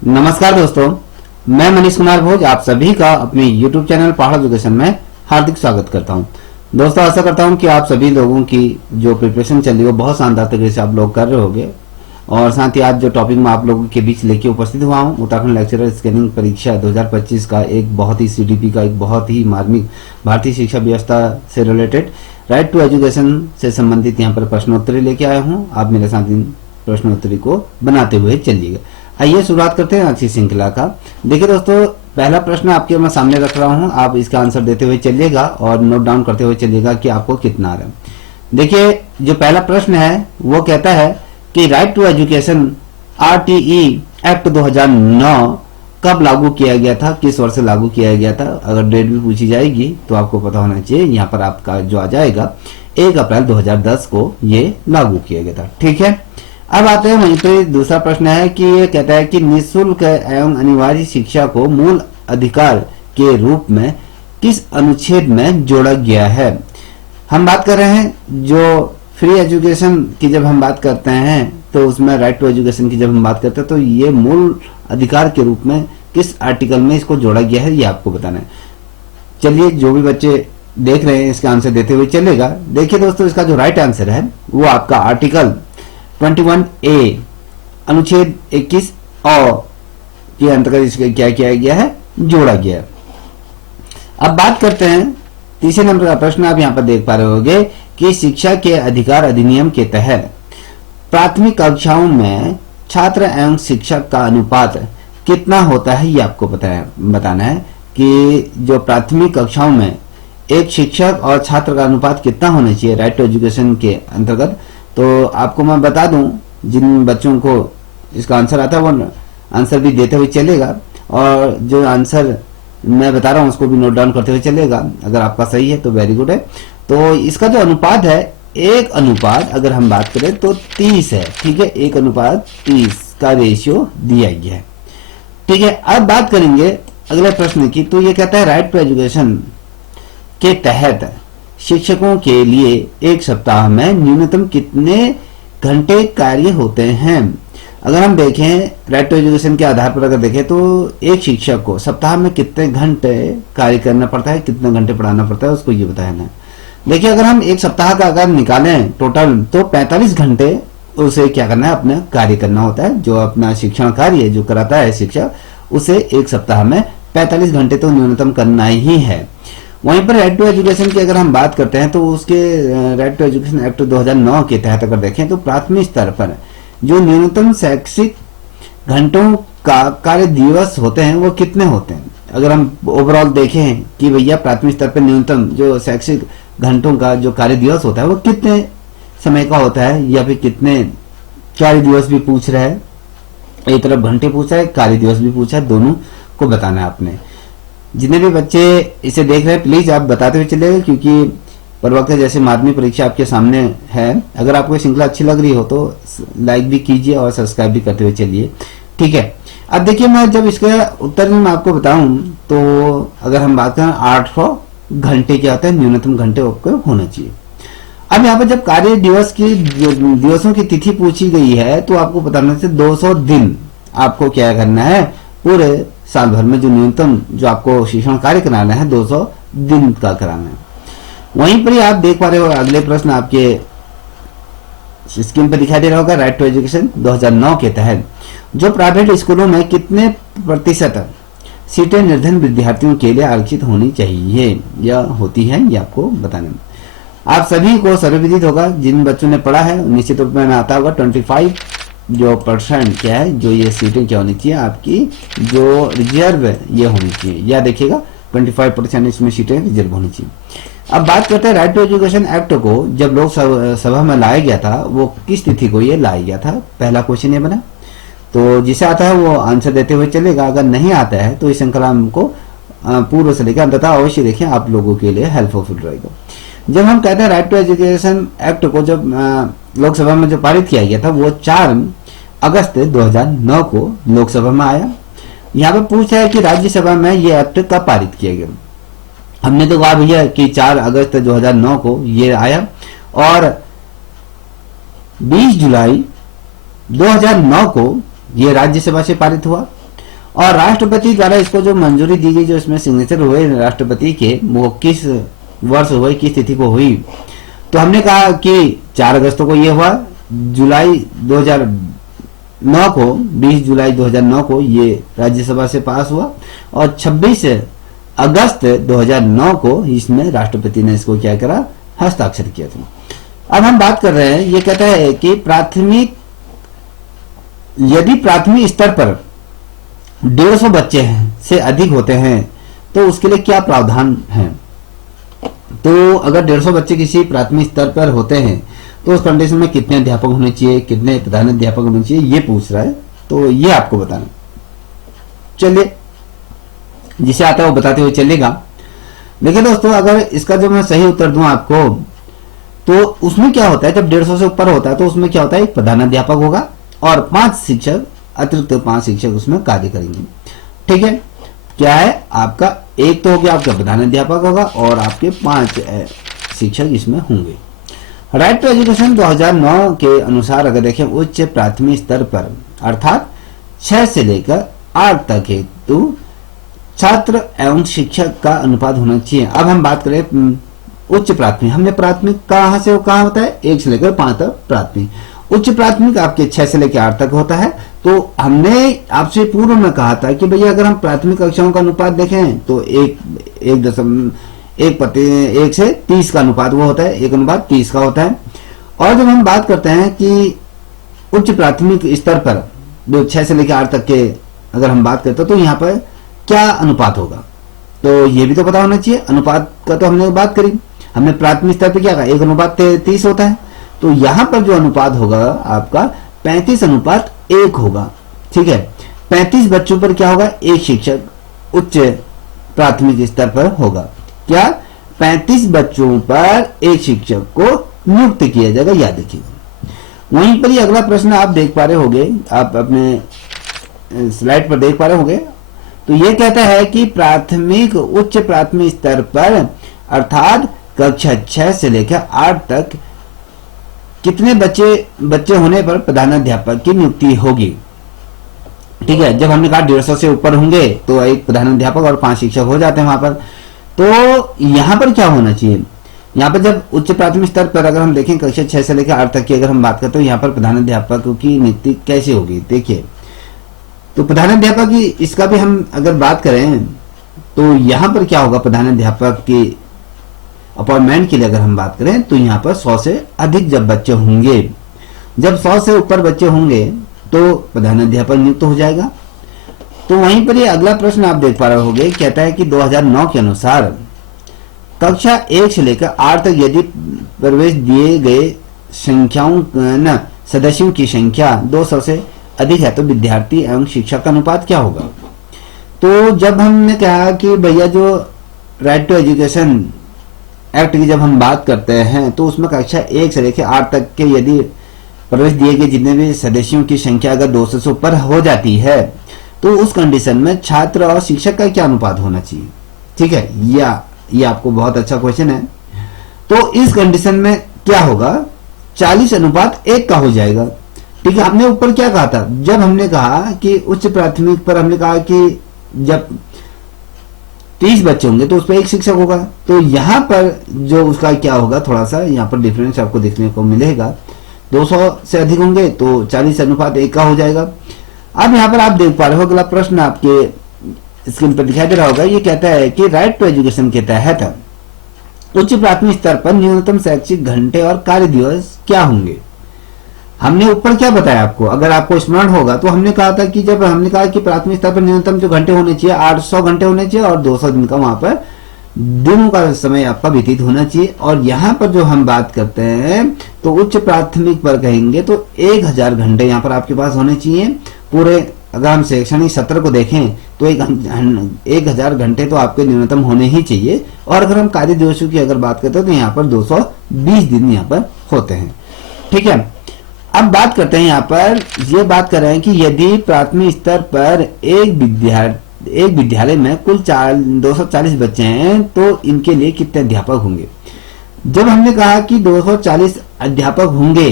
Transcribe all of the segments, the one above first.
नमस्कार दोस्तों, मैं मनीष कुमार भोज आप सभी का अपने YouTube चैनल पहाड़ एजुकेशन में हार्दिक स्वागत करता हूं। दोस्तों, आशा करता हूं कि आप सभी लोगों की जो प्रिपरेशन चल रही है बहुत शानदार तरीके से आप लोग कर रहे होंगे। और साथ ही आज जो टॉपिक में आप लोगों के बीच लेके उपस्थित हुआ हूं, उत्तराखंड लेक्चरर स्कैनिंग परीक्षा 2025 का एक बहुत ही CDP का एक बहुत ही मार्मिक भारतीय शिक्षा व्यवस्था से रिलेटेड राइट टू एजुकेशन से संबंधित यहाँ पर प्रश्नोत्तरी लेके आया हूँ। आप मेरे साथ इन प्रश्नोत्तरी को बनाते हुए चलिएगा। आइए शुरुआत करते हैं अच्छी श्रृंखला का। देखिए दोस्तों, पहला प्रश्न आपके मैं सामने रख रहा हूं, आप इसका आंसर देते हुए चलिएगा और नोट डाउन करते हुए चलिएगा कि आपको कितना आ रहा है। देखिए, जो पहला प्रश्न है वो कहता है कि right to education RTE act 2009 कब लागू किया गया था, किस वर्ष से लागू किया गया था। अगर डेट भी पूछी जाएगी तो आपको पता होना चाहिए। यहाँ पर आपका जो आ जाएगा 1 अप्रैल 2010 को ये लागू किया गया था। ठीक है, अब आते हैं वहीं पे दूसरा प्रश्न है कि ये कहता है कि निःशुल्क एवं अनिवार्य शिक्षा को मूल अधिकार के रूप में किस अनुच्छेद में जोड़ा गया है। हम बात कर रहे हैं जो फ्री एजुकेशन की जब हम बात करते हैं तो उसमें राइट टू एजुकेशन की जब हम बात करते हैं तो ये मूल अधिकार के रूप में किस आर्टिकल में इसको जोड़ा गया है, ये आपको बताना है। चलिए, जो भी बच्चे देख रहे हैं इसका आंसर देते हुए चलेगा। देखिए दोस्तों, इसका जो राइट आंसर है वो आपका आर्टिकल 21A अनुच्छेद 21 के अंतर्गत इसका क्या किया गया है, जोड़ा गया है। अब बात करते हैं तीसरे नंबर का प्रश्न। आप यहाँ पर देख पा रहे होंगे कि शिक्षा के अधिकार अधिनियम के तहत प्राथमिक कक्षाओं में छात्र एवं शिक्षक का अनुपात कितना होता है, ये आपको बताना है कि जो प्राथमिक कक्षाओं में एक शिक्षक और छात्र का अनुपात कितना होना चाहिए राइट टू एजुकेशन के अंतर्गत। तो आपको मैं बता दूं, जिन बच्चों को इसका आंसर आता है वो आंसर भी देते हुए चलेगा और जो आंसर मैं बता रहा हूं उसको भी नोट डाउन करते हुए चलेगा। अगर आपका सही है तो वेरी गुड है। तो इसका जो अनुपात है, एक अनुपात अगर हम बात करें तो 30 है। ठीक है, 1:30 का रेशियो दिया गया है। ठीक है, अब बात करेंगे अगले प्रश्न की। तो ये कहता है राइट टू एजुकेशन के तहत शिक्षकों के लिए एक सप्ताह में न्यूनतम कितने घंटे कार्य होते हैं। अगर हम देखें राइट टू एजुकेशन के आधार पर अगर देखें तो एक शिक्षक को सप्ताह में कितने घंटे कार्य करना पड़ता है, कितने घंटे पढ़ाना पड़ता है, उसको ये बताना है। देखिए, अगर हम एक सप्ताह का अगर निकालें टोटल तो 45 घंटे उसे क्या करना है, अपना कार्य करना होता है। जो अपना शिक्षण कार्य जो कराता है शिक्षक, उसे एक सप्ताह में 45 घंटे तो न्यूनतम करना ही है। वहीं पर राइट टू एजुकेशन की अगर हम बात करते हैं तो उसके राइट टू एजुकेशन एक्ट 2009 के तहत अगर देखें तो प्राथमिक स्तर पर जो न्यूनतम शैक्षिक घंटों का कार्य दिवस होते हैं वो कितने होते हैं। अगर हम ओवरऑल देखें कि भैया प्राथमिक स्तर पर न्यूनतम जो शैक्षिक घंटों का जो कार्य दिवस होता है वो कितने समय का होता है, या फिर कितने कार्य दिवस भी पूछ रहा है। एक तरफ घंटे पूछा है, कार्य दिवस भी पूछा है, दोनों को बताना है आपने। जितने भी बच्चे इसे देख रहे हैं प्लीज आप बताते हुए चलेगा, क्योंकि प्रवक्ता जैसे माध्यमिक परीक्षा आपके सामने है। अगर आपको श्रृंखला अच्छी लग रही हो तो लाइक भी कीजिए और सब्सक्राइब भी करते हुए चलिए। ठीक है, अब देखिए, मैं जब इसका उत्तर में मैं आपको बताऊं तो अगर हम बात करें 800 घंटे क्या होता है, न्यूनतम घंटे आपको होना चाहिए। अब यहाँ पर जब कार्य दिवस की दिवसों की तिथि पूछी गई है तो आपको बताना है 200 दिन आपको क्या करना है, पूरे साल भर में जो न्यूनतम जो आपको शिक्षण कार्य कराना है 200 दिन का कराना है। वहीं पर ही आप देख पा रहे हो अगले प्रश्न आपके स्क्रीन पर दिखाई दे रहा होगा। राइट टू एजुकेशन 2009 के तहत जो प्राइवेट स्कूलों में कितने प्रतिशत सीटें निर्धन विद्यार्थियों के लिए आरक्षित होनी चाहिए या होती है, ये आपको बताना है। आप सभी को सर्वविदित होगा, जिन बच्चों ने पढ़ा है निश्चित रूप में आता होगा 25% क्या है, जो ये सीटें क्या होनी चाहिए आपकी, जो रिजर्व ये होनी चाहिए। या देखिएगा 25% इसमें सीटें रिजर्व होनी चाहिए। अब बात करते हैं राइट टू एजुकेशन एक्ट को जब लोक सभा में लाया गया था वो किस तिथि को ये लाया गया था। पहला क्वेश्चन ये बना, तो जिसे आता है वो आंसर देते हुए चलेगा। अगर नहीं आता है तो इस श्रृंखला को पूर्व से लेकर अंततः अवश्य देखें, आप लोगों के लिए हेल्पफुल रहेगा। जब हम कहते हैं राइट टू एजुकेशन एक्ट को जब लोकसभा में जो पारित किया गया था वो 4 अगस्त 2009 को लोकसभा में आया। यहाँ पे पूछा है कि राज्यसभा में ये एक्ट कब पारित किया गया। हमने तो कहा भैया कि 4 अगस्त 2009 को ये आया और 20 जुलाई 2009 को ये राज्यसभा से पारित हुआ। और राष्ट्रपति द्वारा इसको जो मंजूरी दी गई, जो इसमें सिग्नेचर हुए राष्ट्रपति के, वो किस वर्ष हुए, किस तिथि को हुई? तो हमने कहा कि 4 अगस्त को ये हुआ, जुलाई 2009 को, 20 जुलाई 2009 को ये राज्यसभा से पास हुआ, और 26 अगस्त 2009 को इसमें राष्ट्रपति ने इसको क्या करा, हस्ताक्षर किया था। अब हम बात कर रहे हैं, ये कहता है कि यदि प्राथमिक स्तर पर 150 बच्चे से अधिक होते हैं तो उसके लिए क्या प्रावधान है? तो अगर 150 बच्चे किसी प्राथमिक स्तर पर होते हैं तो उस कंडीशन में कितने अध्यापक होने चाहिए, कितने प्रधान अध्यापक होने चाहिए, ये पूछ रहा है। तो ये आपको बताना। चलिए, जिसे आता है वो बताते हुए चलेगा। देखिए दोस्तों, अगर इसका जो मैं सही उत्तर दूं आपको, तो उसमें क्या होता है, जब 150 से ऊपर होता है तो उसमें क्या होता है, एक प्रधान अध्यापक होगा और 5 शिक्षक, अतिरिक्त 5 शिक्षक उसमें कार्य करेंगे। ठीक है, क्या है आपका, एक तो हो गया आपका प्रधान अध्यापक होगा और आपके 5 शिक्षक इसमें होंगे। राइट टू एजुकेशन 2009 के अनुसार अगर देखें, उच्च प्राथमिक स्तर पर अर्थात 6 से लेकर 8 तक हेतु छात्र एवं शिक्षक का अनुपात होना चाहिए। अब हम बात करें उच्च प्राथमिक, हमने प्राथमिक कहां से कहां होता है, 1 से लेकर 5 तक प्राथमिक। उच्च प्राथमिक आपके 6 से लेकर 8 तक होता है। तो हमने आपसे पूर्व में कहा था कि भैया अगर हम प्राथमिक कक्षाओं का अनुपात देखें तो 1 से 30 का अनुपात वो होता है, 1:30 का होता है। और जब हम बात करते हैं कि उच्च प्राथमिक स्तर पर जो 6 से लेकर 8 तक के अगर हम बात करते हैं तो यहाँ पर क्या अनुपात होगा, तो ये भी तो पता होना चाहिए। अनुपात का तो हमने बात करी, हमने प्राथमिक स्तर पर क्या कहा, 1:30 होता है। तो यहाँ पर जो अनुपात होगा आपका 35:1 होगा। ठीक है, 35 बच्चों पर क्या होगा, 1 शिक्षक उच्च प्राथमिक स्तर पर होगा। क्या, 35 बच्चों पर 1 शिक्षक को नियुक्त किया जाएगा, याद रखिएगा। वहीं पर ही अगला प्रश्न आप देख पा रहे होंगे, आप अपने स्लाइड पर देख पा रहे होंगे। तो ये कहता है कि उच्च प्राथमिक स्तर पर अर्थात कक्षा 6 से लेकर 8 तक कितने बच्चे होने पर प्रधानाध्यापक की नियुक्ति होगी। ठीक है, जब हमने कहा 150 से ऊपर होंगे तो एक प्रधानाध्यापक और 5 शिक्षक हो जाते हैं वहां पर। तो यहाँ पर क्या होना चाहिए, यहाँ पर जब उच्च प्राथमिक स्तर पर अगर हम देखें कक्षा 6 से लेकर 8 तक की अगर हम बात करें तो यहाँ पर प्रधानाध्यापक की नियुक्ति कैसे होगी। देखिए, तो प्रधानाध्यापक की इसका भी हम अगर बात करें तो यहाँ पर क्या होगा, प्रधानाध्यापक की अपॉइंटमेंट के लिए अगर हम बात करें तो यहाँ पर 100 से अधिक जब बच्चे होंगे, जब 100 से ऊपर बच्चे होंगे तो प्रधानाध्यापक नियुक्त हो जाएगा। तो वहीं पर ये अगला प्रश्न आप देख पा रहे होंगे, कहता है कि 2009 के अनुसार कक्षा 1 से लेकर 8 तक यदि प्रवेश दिए गए सदस्यों की संख्या 200 से अधिक है तो विद्यार्थी एवं शिक्षक का अनुपात क्या होगा। तो जब हमने कहा कि भैया जो राइट टू एजुकेशन एक्ट की जब हम बात करते हैं तो उसमें कक्षा 1 से लेकर 8 तक के यदि प्रवेश दिए गए जितने भी सदस्यों की संख्या अगर 200 से ऊपर हो जाती है तो उस कंडीशन में छात्र और शिक्षक का क्या अनुपात होना चाहिए। ठीक है, ये आपको बहुत अच्छा क्वेश्चन है। तो इस कंडीशन में क्या होगा, 40:1 का हो जाएगा। ठीक है, हमने ऊपर क्या कहा था, जब हमने कहा कि उच्च प्राथमिक पर हमने कहा कि जब 30 बच्चे होंगे तो उस पर 1 शिक्षक होगा। तो यहाँ पर जो उसका क्या होगा, थोड़ा सा यहाँ पर डिफरेंस आपको देखने को मिलेगा। 200 से अधिक होंगे तो 40:1 का हो जाएगा। अब यहाँ पर आप देख पा रहे हो अगला प्रश्न आपके स्क्रीन पर दिखाई दे रहा होगा। ये कहता है कि राइट टू एजुकेशन के तहत उच्च प्राथमिक स्तर पर न्यूनतम शैक्षिक घंटे और कार्य दिवस क्या होंगे। हमने ऊपर क्या बताया आपको, अगर आपको स्मरण होगा तो हमने कहा था कि जब हमने कहा कि प्राथमिक स्तर पर न्यूनतम जो घंटे होने चाहिए 800 घंटे होने चाहिए और 200 दिन का वहां पर दिनों का समय आपका व्यतीत होना चाहिए। और यहाँ पर जो हम बात करते हैं तो उच्च प्राथमिक पर कहेंगे तो 1000 घंटे यहाँ पर आपके पास होने चाहिए पूरे। अगर हम शैक्षणिक सत्र को देखें तो 1000 घंटे तो आपके न्यूनतम होने ही चाहिए। और अगर हम कार्य दिवसों की अगर बात करते हैं तो यहाँ पर 220 दिन यहाँ पर होते हैं। ठीक है, अब बात करते हैं यहाँ पर ये बात कर रहे हैं कि यदि प्राथमिक स्तर पर एक विद्यालय में कुल 240 बच्चे हैं तो इनके लिए कितने अध्यापक होंगे। जब हमने कहा कि 240 अध्यापक होंगे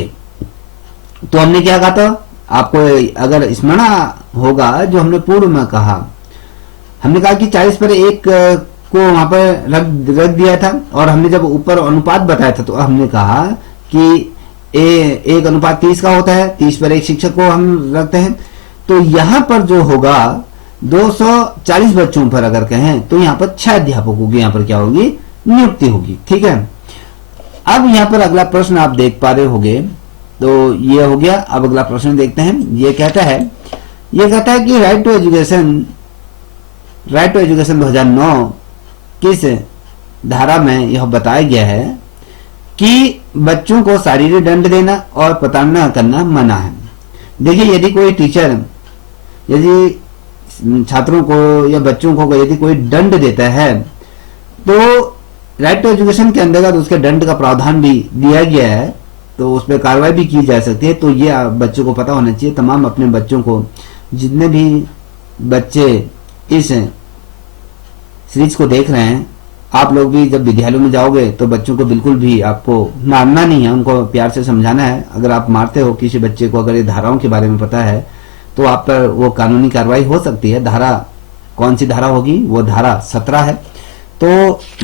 तो हमने क्या कहा था, आपको अगर स्मरण होगा जो हमने पूर्व में कहा, हमने कहा कि 40 पर 1 को वहां पर रख दिया था, और हमने जब ऊपर अनुपात बताया था तो हमने कहा कि 1:30 का होता है, 30 पर 1 शिक्षक को हम रखते हैं। तो यहां पर जो होगा 240 बच्चों पर अगर कहें तो यहां पर 6 अध्यापकों की यहां पर क्या होगी, नियुक्ति होगी। ठीक है, अब यहां पर अगला प्रश्न आप देख पा रहे होंगे, तो ये हो गया। अब अगला प्रश्न देखते हैं। ये कहता है कि राइट टू एजुकेशन 2009 किस धारा में यह बताया गया है कि बच्चों को शारीरिक दंड देना और प्रताड़ना करना मना है। देखिए, यदि कोई टीचर यदि छात्रों को या बच्चों को यदि कोई दंड देता है तो राइट टू एजुकेशन के अंतर्गत उसके दंड का प्रावधान भी दिया गया है, तो उस पर कार्रवाई भी की जा सकती है। तो ये बच्चों को पता होना चाहिए। तमाम अपने बच्चों को, जितने भी बच्चे इस सीरीज को देख रहे हैं, आप लोग भी जब विद्यालयों में जाओगे तो बच्चों को बिल्कुल भी आपको मारना नहीं है, उनको प्यार से समझाना है। अगर आप मारते हो किसी बच्चे को, अगर ये धाराओं के बारे में पता है तो आप पर वो कानूनी कार्रवाई हो सकती है। धारा कौन सी धारा होगी, वो धारा 17 है। तो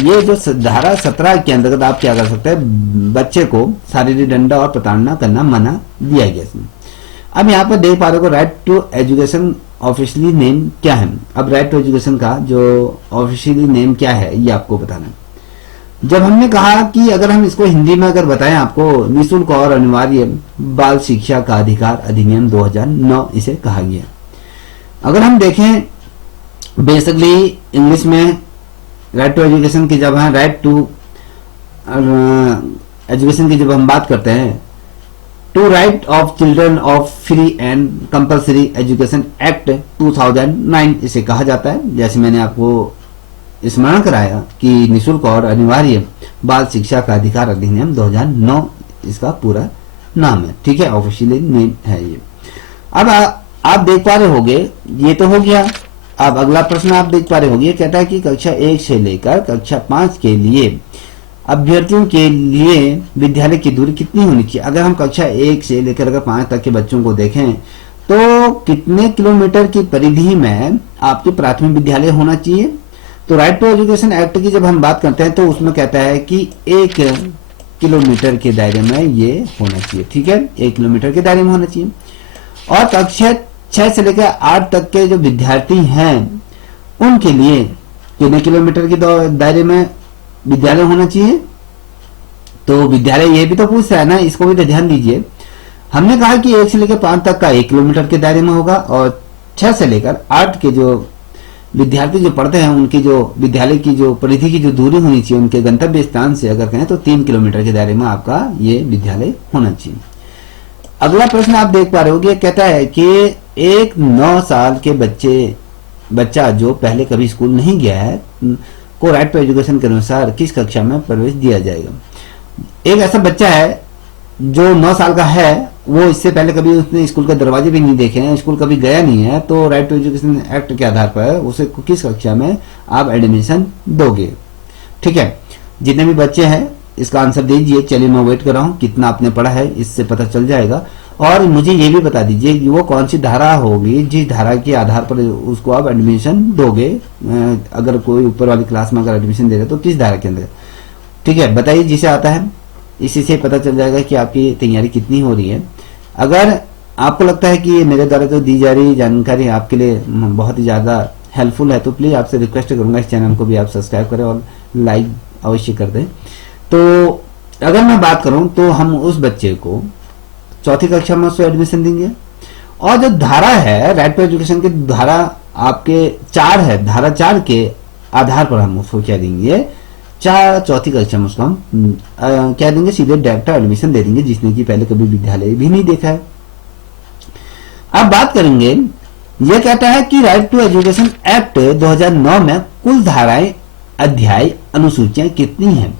ये जो धारा 17 के अंतर्गत आप क्या कर सकते हैं, बच्चे को शारीरिक दंड और प्रताड़ना करना मना दिया गया इसमें। अब यहाँ पर देख पा रहे हो right to education officially name क्या है। अब राइट टू एजुकेशन का जो ऑफिशियली नेम क्या है ये आपको बताना है। जब हमने कहा कि अगर हम इसको हिंदी में अगर बताएं आपको, निःशुल्क और अनिवार्य बाल शिक्षा का अधिकार अधिनियम 2009 इसे कहा गया। अगर हम देखें बेसिकली इंग्लिश में राइट टू एजुकेशन की जब राइट टू एजुकेशन की जब हम बात करते हैं, to right of children of free and compulsory education act 2009 इसे कहा जाता है। जैसे मैंने आपको स्मरण कराया कि निःशुल्क और अनिवार्य बाल शिक्षा का अधिकार अधिनियम 2009 इसका पूरा नाम है। ठीक है, ऑफिशियली नेम है ये। अब आप देख पा रहे होंगे, ये तो हो गया। अब अगला प्रश्न आप देख पा रहे होंगे, कहता है कि कक्षा 1 से लेकर कक्षा 5 के लिए अभ्यर्थियों के लिए विद्यालय की दूरी कितनी होनी चाहिए। अगर हम कक्षा 1 से लेकर अगर 5 तक के बच्चों को देखें तो कितने किलोमीटर की परिधि में आपके प्राथमिक विद्यालय होना चाहिए। तो राइट टू एजुकेशन एक्ट की जब हम बात करते हैं तो उसमें कहता है कि 1 किलोमीटर के दायरे में ये होना चाहिए। ठीक है, 1 किलोमीटर के दायरे में होना चाहिए। और कक्षा 6 से लेकर 8 तक के जो विद्यार्थी हैं उनके लिए कितने किलोमीटर के दायरे में विद्यालय होना चाहिए। तो विद्यालय ये भी तो पूछ रहा है ना, इसको भी तो ध्यान दीजिए। हमने कहा कि 1 से लेकर 5 तक का 1 किलोमीटर के दायरे में होगा, और 6 से लेकर 8 के जो विद्यार्थी जो पढ़ते हैं उनकी जो विद्यालय की जो परिधि की जो दूरी होनी चाहिए उनके गंतव्य स्थान से अगर कहें तो 3 किलोमीटर के दायरे में आपका ये विद्यालय होना चाहिए। अगला प्रश्न आप देख पा रहे होंगे, कहता है कि एक 9 साल के बच्चा जो पहले कभी स्कूल नहीं गया है को राइट टू एजुकेशन के अनुसार किस कक्षा में प्रवेश दिया जाएगा। एक ऐसा बच्चा है जो 9 साल का है, वो इससे पहले कभी उसने स्कूल के दरवाजे भी नहीं देखे हैं, स्कूल कभी गया नहीं है, तो राइट टू एजुकेशन एक्ट के आधार पर उसे किस कक्षा में आप एडमिशन दोगे। ठीक है, जितने भी बच्चे हैं इसका आंसर दीजिए। चलिए मैं वेट कर रहा हूँ कितना आपने पढ़ा है, इससे पता चल जाएगा। और मुझे ये भी बता दीजिए कि वो कौन सी धारा होगी जिस धारा के आधार पर उसको आप एडमिशन दोगे। अगर कोई ऊपर वाली क्लास में अगर एडमिशन दे रहे तो किस धारा के अंदर। ठीक है, बताइए जिसे आता है, इसी से पता चल जाएगा कि आपकी तैयारी कितनी हो रही है। अगर आपको लगता है कि मेरे द्वारा जो दी जा रही जानकारी आपके लिए बहुत ही ज्यादा हेल्पफुल है तो प्लीज आपसे रिक्वेस्ट करूंगा इस चैनल को भी आप सब्सक्राइब करें और लाइक अवश्य कर दें। तो अगर मैं बात करूं तो हम उस बच्चे को 4th कक्षा में उसको एडमिशन देंगे, और जो धारा है राइट टू एजुकेशन की धारा आपके 4 है, धारा 4 के आधार पर हम उसको क्या देंगे, 4th कक्षा में उसको हम क्या देंगे, सीधे डायरेक्ट एडमिशन दे देंगे जिसने कि पहले कभी विद्यालय भी नहीं देखा है। अब बात करेंगे, यह कहता है कि राइट टू एजुकेशन एक्ट 2009 में कुल धाराएं, अध्याय, अनुसूचियां कितनी हैं।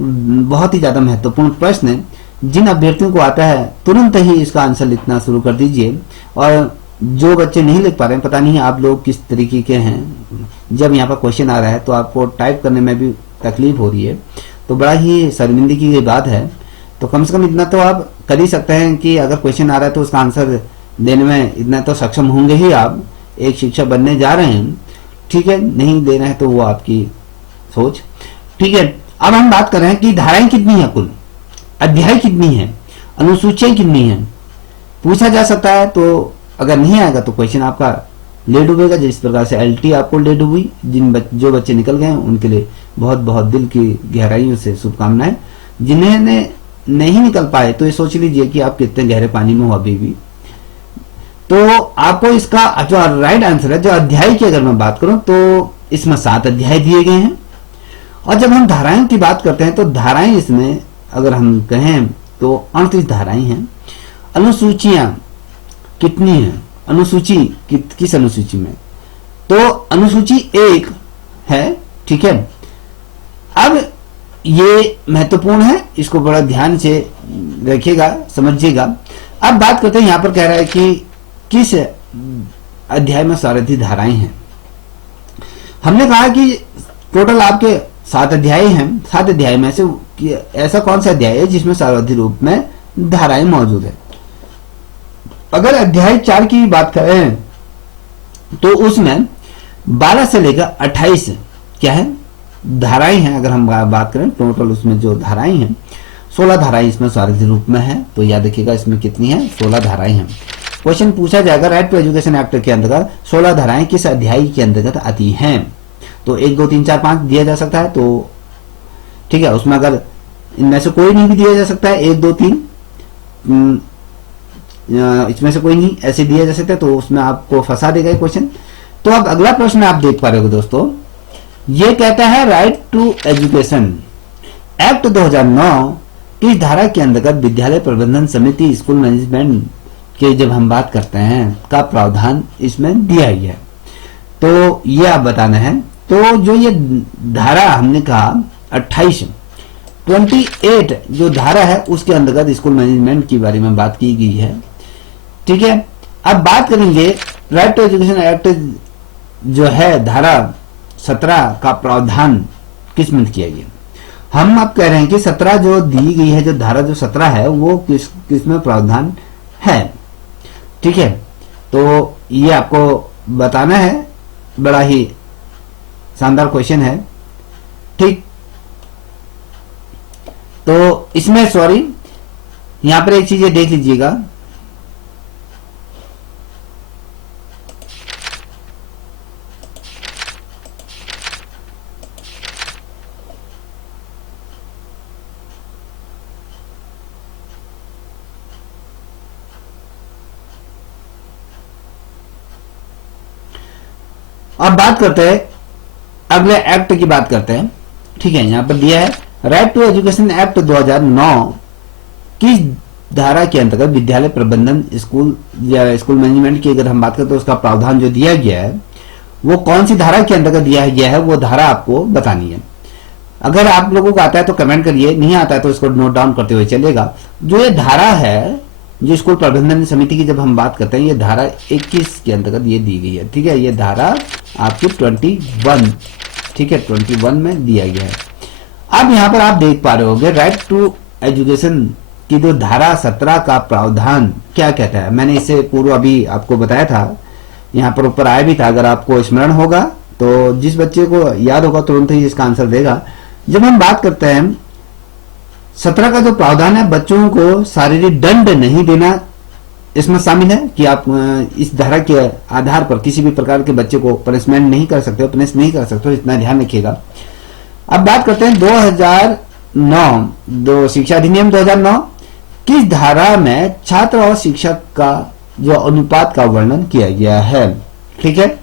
बहुत ही ज्यादा महत्वपूर्ण प्रश्न है, जिन अभ्यर्थियों को आता है तुरंत ही इसका आंसर लिखना शुरू कर दीजिए। और जो बच्चे नहीं लिख पा रहे हैं, पता नहीं आप लोग किस तरीके के हैं, जब यहाँ पर क्वेश्चन आ रहा है तो आपको टाइप करने में भी तकलीफ हो रही है, तो बड़ा ही शर्मिंदगी की बात है। तो कम से कम इतना तो आप कर ही सकते हैं कि अगर क्वेश्चन आ रहा है तो उसका आंसर देने में इतना तो सक्षम होंगे ही, आप एक शिक्षक बनने जा रहे हैं, ठीक है। नहीं देना है तो वो आपकी सोच, ठीक है। अब हम बात कर रहे हैं कि धाराएं कितनी है, कुल अध्याय कितनी है, अनुसूचियां कितनी है, पूछा जा सकता है। तो अगर नहीं आएगा तो क्वेश्चन आपका लेट डूबेगा, जिस प्रकार से एलटी आपको लेट डूबी। जो बच्चे निकल गए हैं उनके लिए बहुत बहुत दिल की गहराइयों से शुभकामनाएं। जिन्हें नहीं निकल पाए तो ये सोच लीजिए कि आप कितने गहरे पानी में हो अभी भी। तो आपको इसका जो राइट आंसर है, जो अध्याय की अगर मैं बात करूं तो इसमें 7 अध्याय दिए गए हैं। और जब हम धाराएं की बात करते हैं तो धाराएं इसमें अगर हम कहें तो 38 धाराएं हैं। अनुसूचियां कितनी हैं, अनुसूची किस अनुसूची में, तो अनुसूची 1 है, ठीक है। अब ये महत्वपूर्ण है, इसको बड़ा ध्यान से रखिएगा, समझिएगा। अब बात करते हैं, यहां पर कह रहा है कि किस अध्याय में 38 धाराएं हैं। हमने कहा कि टोटल आपके 7 अध्याय हैं। 7 अध्याय में से ऐसा कौन सा अध्याय है जिसमें सार्वधिक रूप में धाराएं मौजूद है। अगर अध्याय 4 की बात करें तो उसमें 12 से लेकर 28 क्या है, धाराएं हैं। अगर हम बात करें टोटल उसमें जो धाराएं हैं, 16 धाराएं इसमें सार्वधिक रूप में है। तो याद रखिएगा इसमें कितनी है, 16 धाराएं हैं। क्वेश्चन पूछा जाएगा राइट टू एजुकेशन एक्ट के अंतर्गत 16 धाराएं किस अध्याय के अंतर्गत आती हैं। तो 1 2 3 4 5 दिया जा सकता है, तो ठीक है। उसमें अगर इनमें से कोई नहीं भी दिया जा सकता है, 1 2 3 इसमें से कोई नहीं ऐसे दिया जा सकता है, तो उसमें आपको फंसा देगा क्वेश्चन। तो अब अगला प्रश्न आप देख पा रहे हो दोस्तों, ये कहता है राइट टू एजुकेशन एक्ट 2009 किस धारा के अंतर्गत विद्यालय प्रबंधन समिति स्कूल मैनेजमेंट के जब हम बात करते हैं का प्रावधान इसमें दिया गया है। तो ये आप बताना है। तो जो ये धारा हमने कहा 28 जो धारा है उसके अंतर्गत स्कूल मैनेजमेंट के बारे में बात की गई है, ठीक है। अब बात करेंगे राइट टू एजुकेशन एक्ट जो है धारा 17 का प्रावधान किस में किया गया। हम अब कह रहे हैं कि 17 जो दी गई है, जो धारा जो 17 है वो किस में प्रावधान है, ठीक है। तो ये आपको बताना है, बड़ा ही शानदार क्वेश्चन है, ठीक। तो इसमें सॉरी यहां पर एक चीज देख लीजिएगा, अब बात करते हैं अगले एक्ट की बात करते हैं, ठीक है। यहां पर दिया है राइट टू एजुकेशन एक्ट 2009 किस धारा के अंतर्गत विद्यालय प्रबंधन स्कूल या स्कूल मैनेजमेंट की अगर हम बात करते हैं तो उसका प्रावधान जो दिया गया है वो कौन सी धारा के अंतर्गत दिया गया है, वो धारा आपको बतानी है। अगर आप लोगों को आता है तो कमेंट करिए, नहीं आता है तो इसको नोट डाउन करते हुए चलेगा। जो ये धारा है, जो स्कूल प्रबंधन समिति की जब हम बात करते हैं, ये धारा 21 के अंतर्गत ये दी गई है, ठीक है। ये धारा आपकी 21, ठीक है, 21 में दिया गया है। अब यहां पर आप देख पा रहे होंगे राइट टू एजुकेशन की जो धारा 17 का प्रावधान क्या कहता है। मैंने इससे पूर्व अभी आपको बताया था, यहाँ पर ऊपर आया भी था। अगर आपको स्मरण होगा तो जिस बच्चे को याद होगा तुरंत ही इसका आंसर देगा। जब हम बात करते हैं 17 का जो प्रावधान है, बच्चों को शारीरिक दंड नहीं देना इसमें शामिल है कि आप इस धारा के आधार पर किसी भी प्रकार के बच्चे को पनिशमेंट नहीं कर सकते हो, पनिश नहीं कर सकते हो, इतना ध्यान रखिएगा। अब बात करते हैं 2009 शिक्षा अधिनियम 2009 किस धारा में छात्र और शिक्षक का जो अनुपात का वर्णन किया गया है, ठीक है।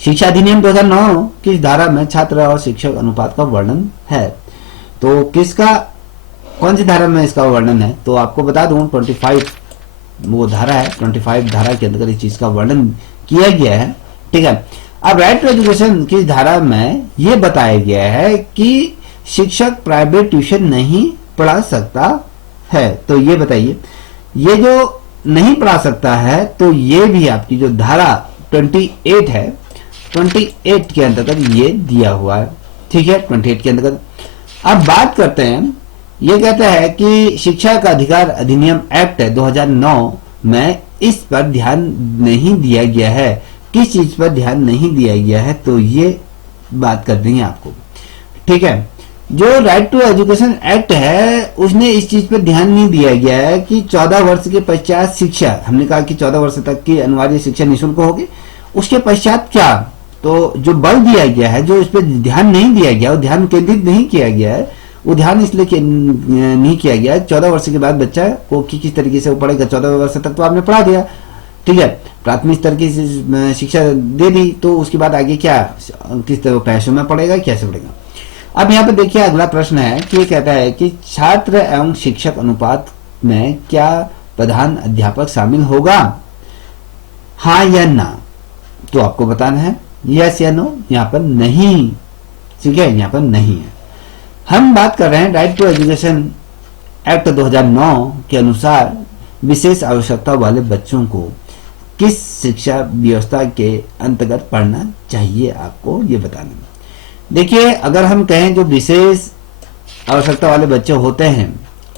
शिक्षा अधिनियम 2009 किस धारा में छात्र और शिक्षक अनुपात का वर्णन है, तो किसका कौन सी धारा में इसका वर्णन है, तो आपको बता दूं 25 वो धारा है, 25 धारा के अंतर्गत इस चीज का वर्णन किया गया है, ठीक है। अब राइट टू एजुकेशन की धारा में यह बताया गया है कि शिक्षक प्राइवेट ट्यूशन नहीं पढ़ा सकता है। तो ये बताइए, ये जो नहीं पढ़ा सकता है तो ये भी आपकी जो धारा 28 है, 28 के अंतर्गत ये दिया हुआ है, ठीक है, 28 के अंतर्गत। अब बात करते हैं, ये कहता है कि शिक्षा का अधिकार अधिनियम एक्ट 2009 में इस पर ध्यान नहीं दिया गया है। किस चीज पर ध्यान नहीं दिया गया है, तो ये बात कर देंगे आपको। ठीक है, जो राइट टू एजुकेशन एक्ट है उसने इस चीज पर ध्यान नहीं दिया गया है कि 14 वर्ष के पश्चात शिक्षा, हमने कहा कि 14 वर्ष तक की अनिवार्य शिक्षा निःशुल्क होगी, उसके पश्चात क्या, तो जो बल दिया गया है, जो इस पर ध्यान नहीं दिया गया, वो ध्यान केंद्रित नहीं किया गया है, वो ध्यान इसलिए नहीं किया गया 14 वर्ष के बाद बच्चा को किस तरीके से वो पढ़ेगा। 14 वर्ष तक तो आपने पढ़ा दिया, ठीक है, प्राथमिक स्तर की शिक्षा दे दी, तो उसके बाद आगे क्या, किस तरह पैसों में पढ़ेगा, कैसे पढ़ेगा। अब यहाँ पे देखिए अगला प्रश्न है कि ये कहता है कि छात्र एवं शिक्षक अनुपात में क्या प्रधान अध्यापक शामिल होगा, हाँ या ना, तो आपको बताना है यस या नो। यहाँ पर नहीं, ठीक है, यहाँ पर नहीं है। हम बात कर रहे हैं राइट टू एजुकेशन एक्ट 2009 के अनुसार विशेष आवश्यकता वाले बच्चों को किस शिक्षा व्यवस्था के अंतर्गत पढ़ना चाहिए, आपको ये बताना है। देखिए अगर हम कहें जो विशेष आवश्यकता वाले बच्चे होते हैं,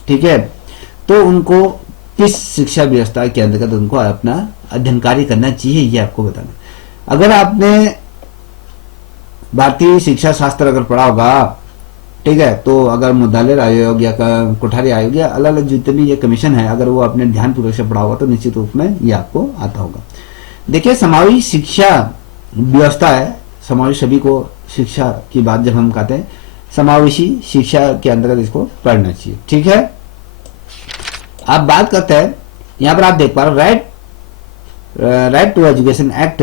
ठीक है, तो उनको किस शिक्षा व्यवस्था के अंतर्गत उनको अपना अध्ययन कार्य करना चाहिए, ये आपको बताना। अगर आपने भारतीय शिक्षा शास्त्र अगर पढ़ा होगा, ठीक है, तो अगर मुद्दालेर आयोग या कोठारी आयोग या अलग अलग जितने भी ये कमीशन है, अगर वो अपने ध्यान पूर्वक से पढ़ा होगा तो निश्चित रूप में ये आपको आता होगा। देखिए समावेशी शिक्षा व्यवस्था है, समावेशी सभी को शिक्षा की बात जब हम कहते हैं, समावेशी शिक्षा के अंतर्गत इसको पढ़ना चाहिए। ठीक है, आप बात करते हैं, यहाँ पर आप देख पा रहे राइट टू एजुकेशन एक्ट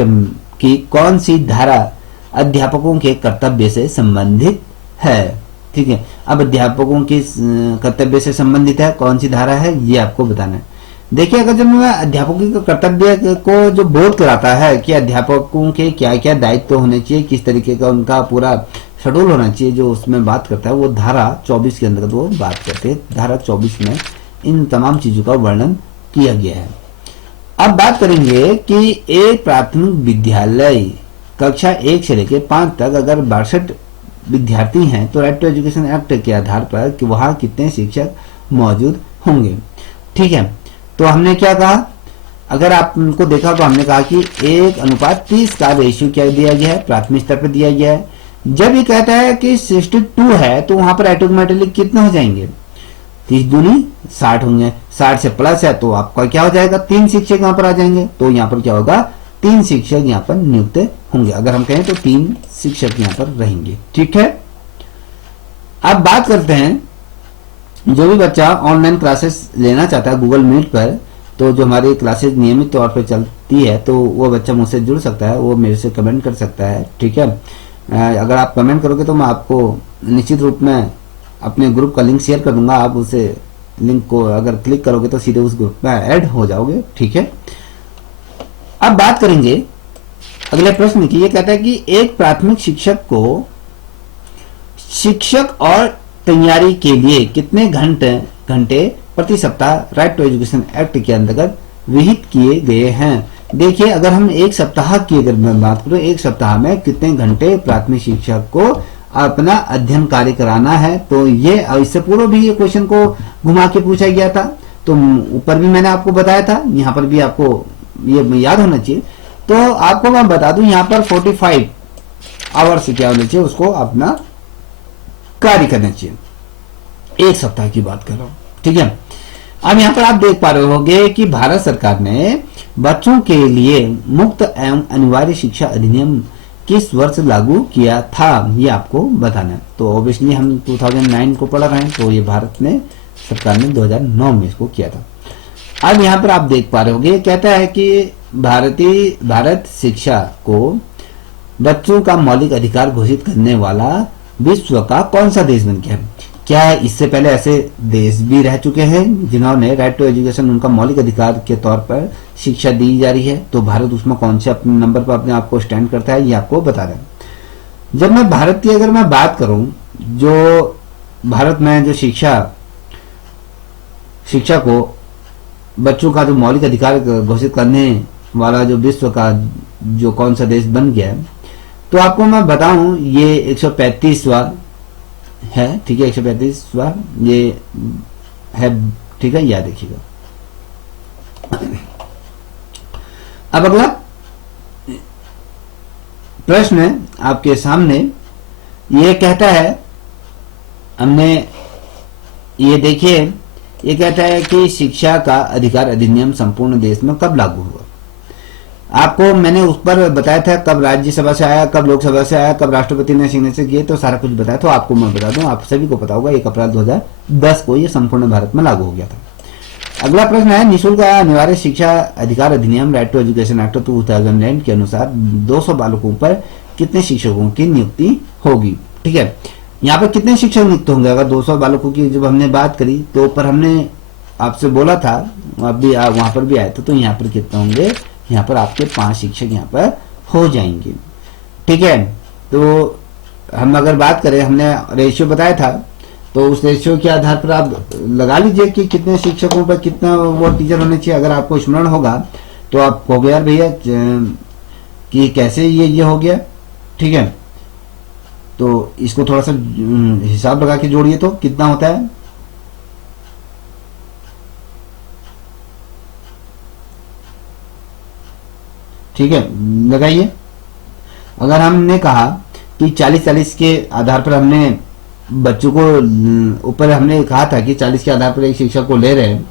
की कौन सी धारा अध्यापकों के कर्तव्य से संबंधित है। ठीक है, अब अध्यापकों के कर्तव्य से संबंधित है, कौन सी धारा है, ये आपको बताना है। देखिए अगर जब मैं अध्यापकों के कर्तव्य को जो बोध कराता है कि अध्यापकों के क्या क्या दायित्व होने चाहिए, किस तरीके का उनका पूरा शेड्यूल होना चाहिए, जो उसमें बात करता है, वो धारा 24 के अंतर्गत वो बात करते हैं। धारा 24 में इन तमाम चीजों का वर्णन किया गया है। अब बात करेंगे कि एक प्राथमिक विद्यालय कक्षा 1 से लेकर 5 तक अगर 62 विद्यार्थी हैं तो राइट टू एजुकेशन एक्ट के आधार पर कि वहां कितने शिक्षक मौजूद होंगे। ठीक है, तो हमने क्या कहा, अगर आपको देखा तो हमने कहा कि 1:30 का रेशियो क्या दिया गया है, प्राथमिक स्तर पर दिया गया है। जब ये कहता है कि 62 है तो वहां पर ऑटोमेटिकली कितने हो जाएंगे, 30 दूनी 60 होंगे। 60 से प्लस है तो आपका क्या हो जाएगा, 3 शिक्षक यहाँ पर आ जाएंगे। तो यहाँ पर क्या होगा, 3 शिक्षक यहाँ पर नियुक्त होंगे। अगर हम कहें तो 3 शिक्षक यहाँ पर रहेंगे। ठीक है, अब बात करते हैं जो भी बच्चा ऑनलाइन क्लासेस लेना चाहता है गूगल मीट पर, तो जो हमारी क्लासेस नियमित तौर पर चलती है तो वो बच्चा मुझसे जुड़ सकता है, वो मेरे से कमेंट कर सकता है। ठीक है, अगर आप कमेंट करोगे तो मैं आपको निश्चित रूप में अपने ग्रुप का लिंक शेयर कर दूंगा, आप उसे लिंक को अगर क्लिक करोगे तो सीधे उस ग्रुप में ऐड हो जाओगे। ठीक है, अब बात करेंगे अगले प्रश्न की। ये कहता है कि एक प्राथमिक शिक्षक को शिक्षक और तैयारी के लिए कितने घंटे प्रति सप्ताह राइट टू एजुकेशन एक्ट के अंतर्गत विहित किए गए हैं। देखिए अगर हम एक सप्ताह की अगर मैं बात करूं, एक सप्ताह में कितने घंटे प्राथमिक शिक्षक को अपना अध्ययन कार्य कराना है, तो ये इससे पूर्व भी ये क्वेश्चन को घुमा के पूछा गया था, तो ऊपर भी मैंने आपको बताया था, यहाँ पर भी आपको ये याद होना चाहिए। तो आपको मैं बता दूं यहाँ पर 45 आवर्स क्या होना चाहिए, उसको अपना कार्य करना चाहिए। एक सप्ताह की बात कर रहा हूं। ठीक है, अब यहाँ पर आप देख पा रहे होंगे कि भारत सरकार ने बच्चों के लिए मुक्त एवं अनिवार्य शिक्षा अधिनियम किस वर्ष लागू किया था, ये आपको बताना है। तो ऑब्वियसली हम 2009 को पढ़ रहे हैं, तो ये भारत ने सरकार ने 2009 में इसको किया था। अब यहाँ पर आप देख पा रहे होंगे कहता है कि भारत शिक्षा को बच्चों का मौलिक अधिकार घोषित करने वाला विश्व का कौन सा देश बन गया। क्या इससे पहले ऐसे देश भी रह चुके हैं जिन्होंने राइट टू एजुकेशन उनका मौलिक अधिकार के तौर पर शिक्षा दी जा रही है, तो भारत उसमें कौन से अपने नंबर पर अपने आप को स्टैंड करता है, ये आपको बता रहे हैं। जब मैं भारत की अगर मैं बात करूं, जो भारत में जो शिक्षा को बच्चों का जो मौलिक अधिकार घोषित करने वाला जो विश्व का जो कौन सा देश बन गया है, तो आपको मैं बताऊं ये 135वां है। ठीक है, 135वां ये है। ठीक है, याद रखिएगा। अब अगला प्रश्न आपके सामने ये कहता है, हमने ये देखिए, ये कहता है कि शिक्षा का अधिकार अधिनियम संपूर्ण देश में कब लागू हुआ। आपको मैंने उस पर बताया था कब राज्यसभा से आया, कब लोकसभा से आया, कब राष्ट्रपति ने सिग्नेचर किए, तो सारा कुछ बताया। तो आपको मैं बता दूं, आप सभी को पता होगा 1 अप्रैल 2010 को ये संपूर्ण भारत में लागू हो गया था। अगला प्रश्न है, निःशुल्क अनिवार्य शिक्षा अधिकार अधिनियम राइट टू एजुकेशन एक्ट 2009 के अनुसार 200 बालकों पर कितने शिक्षकों की नियुक्ति होगी। ठीक है, यहाँ पर कितने शिक्षक नियुक्त होंगे। अगर 200 बालकों की जब हमने बात करी तो ऊपर हमने आपसे बोला था, अभी वहां पर भी आया था, तो यहाँ पर कितने होंगे, यहाँ पर आपके 5 शिक्षक यहाँ पर हो जाएंगे। ठीक है, तो हम अगर बात करें, हमने रेशियो बताया था, तो उस रेशियो के आधार पर आप लगा लीजिए कि कितने शिक्षकों पर कितना वो टीचर होने चाहिए। अगर आपको स्मरण होगा तो आप कहोगे यार भैया कि कैसे ये हो गया। ठीक है, तो इसको थोड़ा सा हिसाब लगा के जोड़िए तो कितना होता है। ठीक है, लगाइए। अगर हमने कहा कि 40-40 के आधार पर हमने बच्चों को ऊपर हमने कहा था कि 40 के आधार पर एक शिक्षक को ले रहे हैं,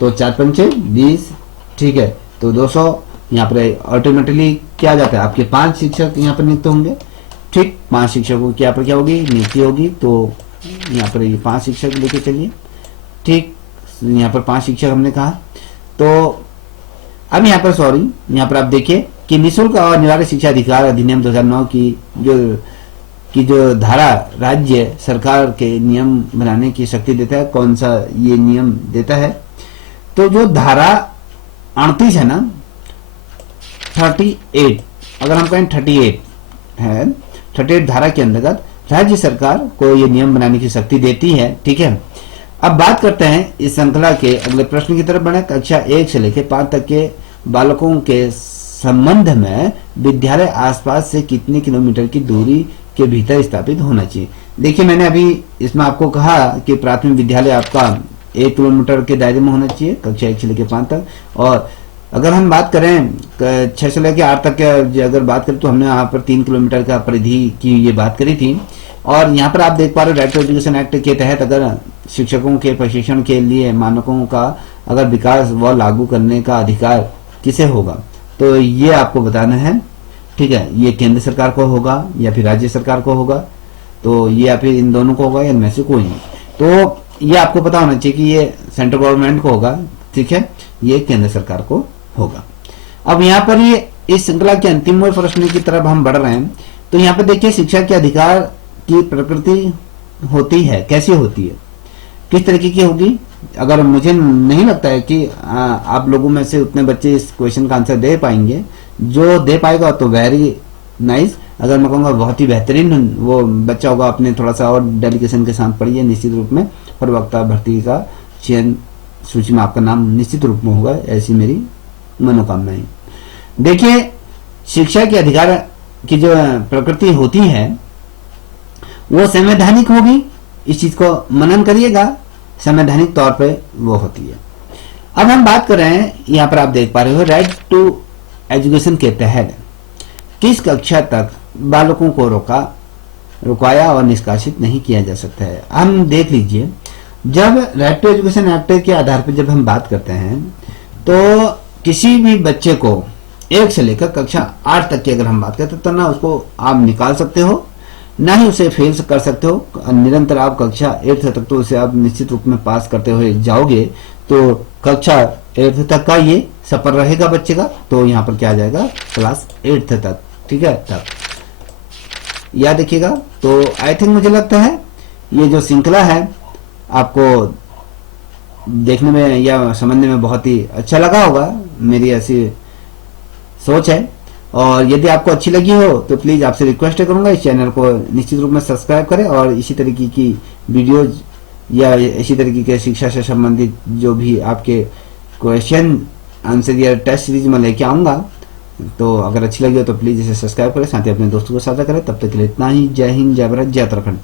तो 4×5 = 20। ठीक है, तो 200 यहाँ पर ऑटोमेटिकली क्या जाता है, आपके 5 शिक्षक यहाँ पर नियुक्त होंगे। ठीक, 5 शिक्षकों की यहाँ पर क्या होगी, नियुक्ति होगी। तो यहाँ पर ये 5 शिक्षक लेके चलिए। ठीक, यहाँ पर 5 शिक्षक हमने कहा। तो अब यहाँ पर यहाँ पर आप देखिए कि निःशुल्क और अनिवार्य शिक्षा अधिकार अधिनियम 2009 की जो धारा राज्य सरकार के नियम बनाने की शक्ति देता है, कौन सा ये नियम देता है, तो जो धारा 38 है ना, 38, अगर हम कहें 38 है, 38 धारा के अंतर्गत राज्य सरकार को ये नियम बनाने की शक्ति देती है। ठीक है, अब बात करते हैं इस श्रृंखला के अगले प्रश्न की तरफ बढ़े। कक्षा 1 से लेकर 5 तक के बालकों के संबंध में विद्यालय आसपास से कितने किलोमीटर की दूरी के भीतर स्थापित होना चाहिए। देखिए, मैंने अभी इसमें आपको कहा कि प्राथमिक विद्यालय आपका 1 किलोमीटर के दायरे में होना चाहिए, कक्षा 1 से लेकर 5 तक। और अगर हम बात करें 6 से लेकर 8 तक के अगर बात करें, तो हमने यहाँ पर 3 किलोमीटर का परिधि की ये बात करी थी। और यहाँ पर आप देख पा रहे हो, राइट टू एजुकेशन एक्ट के तहत अगर शिक्षकों के प्रशिक्षण के लिए मानकों का अगर विकास व लागू करने का अधिकार किसे होगा, तो ये आपको बताना है। ठीक है, ये केंद्र सरकार को होगा या फिर राज्य सरकार को होगा, तो ये या फिर इन दोनों को होगा या इनमें से कोई नहीं। तो ये आपको पता होना चाहिए कि ये सेंट्रल गवर्नमेंट को होगा। ठीक है, ये केंद्र सरकार को होगा। अब यहाँ पर ये इस श्रृंखला के अंतिम प्रश्न की तरफ हम बढ़ रहे हैं। तो यहाँ पर देखिए, शिक्षा के अधिकार की प्रकृति होती है, कैसी होती है, किस तरीके की होगी। अगर मुझे नहीं लगता है कि आप लोगों में से उतने बच्चे इस क्वेश्चन का आंसर दे पाएंगे। जो दे पाएगा तो वेरी नाइस, अगर मैं कहूँगा बहुत ही बेहतरीन वो बच्चा होगा। अपने थोड़ा सा और डेडिकेशन के साथ पढ़िए, निश्चित रूप में प्रवक्ता भर्ती का चयन सूची में आपका नाम निश्चित रूप में होगा, ऐसी मेरी मनोकामनाएं। देखिए, शिक्षा के अधिकार की जो प्रकृति होती है वो संवैधानिक होगी। इस चीज को मनन करिएगा, संवैधानिक तौर पे वो होती है। अब हम बात कर रहे हैं, यहाँ पर आप देख पा रहे हो, राइट टू एजुकेशन के तहत किस कक्षा तक बालकों को रुकाया और निष्कासित नहीं किया जा सकता है। हम देख लीजिए, जब राइट टू एजुकेशन एक्ट के आधार पर जब हम बात करते हैं, तो किसी भी बच्चे को 1 से लेकर कक्षा 8 तक की अगर हम बात करते हैं, तो ना उसको आप निकाल सकते हो, ना ही उसे फेल कर सकते हो। निरंतर आप कक्षा 8 तक तो उसे आप निश्चित रूप में पास करते हुए जाओगे, तो कक्षा 8 तक का ये सफर रहेगा बच्चे का। तो यहाँ पर क्या आ जाएगा, क्लास 8 तक। ठीक है, तक याद रखिएगा। तो आई थिंक मुझे लगता है ये जो श्रृंखला है आपको देखने में या समझने में बहुत ही अच्छा लगा होगा, मेरी ऐसी सोच है। और यदि आपको अच्छी लगी हो तो प्लीज आपसे रिक्वेस्ट करूंगा, इस चैनल को निश्चित रूप में सब्सक्राइब करें और इसी तरीके की वीडियोज या इसी तरीके के शिक्षा से संबंधित जो भी आपके क्वेश्चन आंसर या टेस्ट सीरीज में लेके आऊंगा, तो अगर अच्छी लगी हो तो प्लीज इसे सब्सक्राइब करें, साथ ही अपने दोस्तों को साझा करें। तब तक के लिए इतना ही। जय हिंद, जय भारत, जय उत्तराखंड।